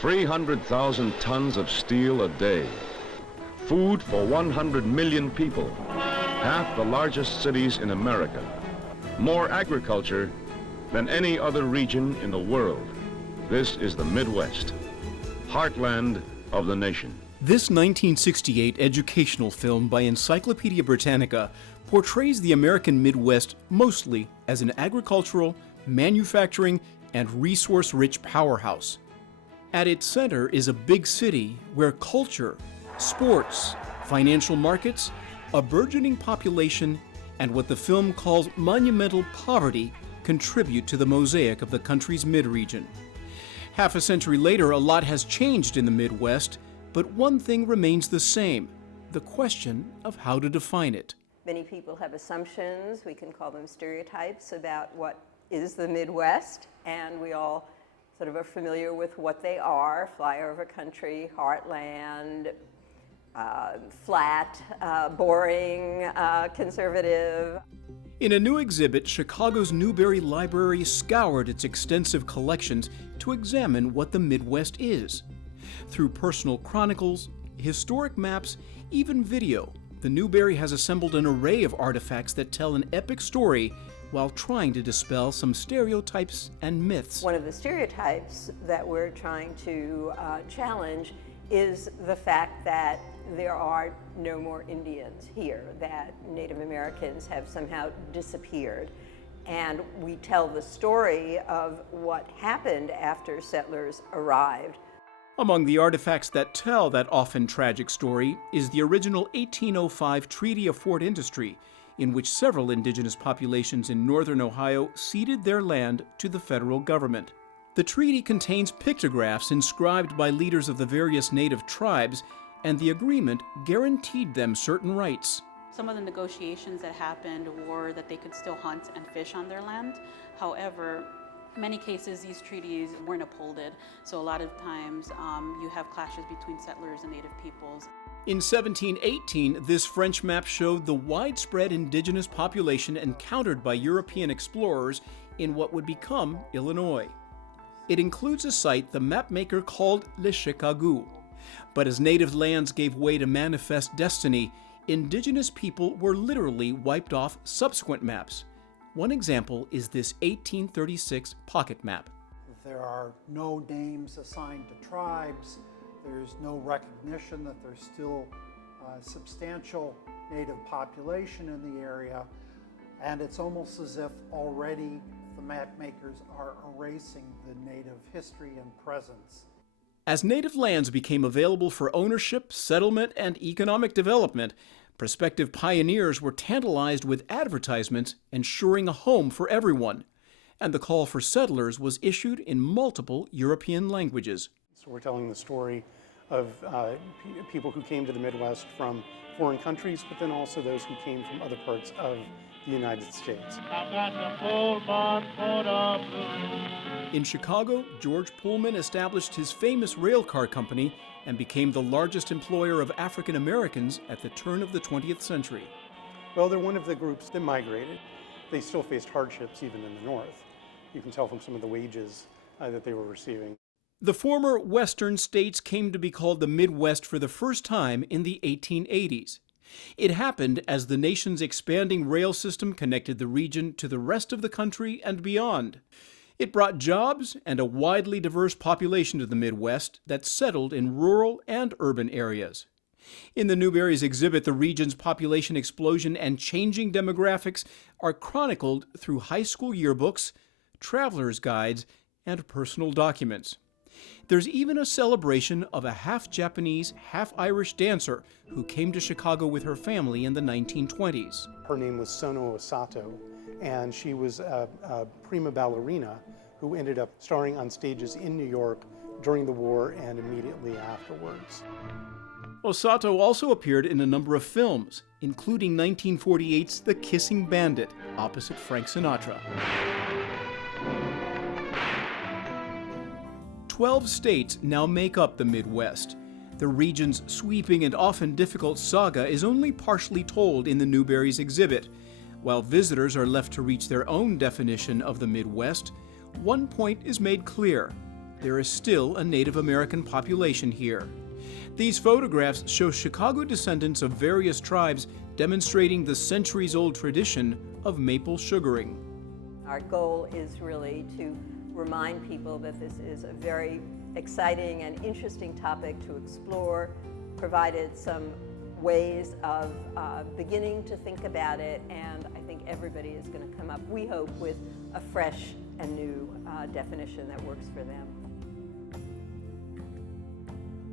300,000 tons of steel a day. Food for 100 million people, half the largest cities in America. More agriculture than any other region in the world. This is the Midwest, heartland of the nation. This 1968 educational film by Encyclopedia Britannica portrays the American Midwest mostly as an agricultural, manufacturing, and resource-rich powerhouse. At its center is a big city where culture, sports, financial markets, a burgeoning population, and what the film calls monumental poverty contribute to the mosaic of the country's mid-region. Half a century later, a lot has changed in the Midwest, but one thing remains the same: the question of how to define it. Many people have assumptions, we can call them stereotypes, about what is the Midwest, and we all sort of are familiar with what they are: flyover country, heartland, flat, boring, conservative. In a new exhibit, Chicago's Newberry Library scoured its extensive collections to examine what the Midwest is. Through personal chronicles, historic maps, even video, the Newberry has assembled an array of artifacts that tell an epic story while trying to dispel some stereotypes and myths. One of the stereotypes that we're trying to challenge is the fact that there are no more Indians here, that Native Americans have somehow disappeared. And we tell the story of what happened after settlers arrived. Among the artifacts that tell that often tragic story is the original 1805 Treaty of Fort Industry, in which several indigenous populations in northern Ohio ceded their land to the federal government. The treaty contains pictographs inscribed by leaders of the various native tribes, and the agreement guaranteed them certain rights. Some of the negotiations that happened were that they could still hunt and fish on their land. However, in many cases, these treaties weren't upholded, so a lot of times you have clashes between settlers and native peoples. In 1718, this French map showed the widespread indigenous population encountered by European explorers in what would become Illinois. It includes a site the mapmaker called Le Chicago. But as native lands gave way to manifest destiny, indigenous people were literally wiped off subsequent maps. One example is this 1836 pocket map. There are no names assigned to tribes. There's no recognition that there's still a substantial native population in the area. And it's almost as if already the map makers are erasing the native history and presence. As native lands became available for ownership, settlement, and economic development, prospective pioneers were tantalized with advertisements ensuring a home for everyone, and the call for settlers was issued in multiple European languages. So we're telling the story of people who came to the Midwest from foreign countries, but then also those who came from other parts of the United States. In Chicago, George Pullman established his famous railcar company and became the largest employer of African Americans at the turn of the 20th century. Well, they're one of the groups that migrated. They still faced hardships even in the North. You can tell from some of the wages that they were receiving. The former Western states came to be called the Midwest for the first time in the 1880s. It happened as the nation's expanding rail system connected the region to the rest of the country and beyond. It brought jobs and a widely diverse population to the Midwest that settled in rural and urban areas. In the Newberry's exhibit, the region's population explosion and changing demographics are chronicled through high school yearbooks, traveler's guides, and personal documents. There's even a celebration of a half-Japanese, half-Irish dancer who came to Chicago with her family in the 1920s. Her name was Sono Osato, and she was a prima ballerina who ended up starring on stages in New York during the war and immediately afterwards. Osato also appeared in a number of films, including 1948's The Kissing Bandit, opposite Frank Sinatra. 12 states now make up the Midwest. The region's sweeping and often difficult saga is only partially told in the Newberry's exhibit. While visitors are left to reach their own definition of the Midwest, one point is made clear: there is still a Native American population here. These photographs show Chicago descendants of various tribes demonstrating the centuries-old tradition of maple sugaring. Our goal is really to remind people that this is a very exciting and interesting topic to explore, provided some ways of beginning to think about it, and I think everybody is going to come up, we hope, with a fresh and new definition that works for them.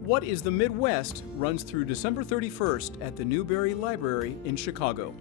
What is the Midwest runs through December 31st at the Newberry Library in Chicago.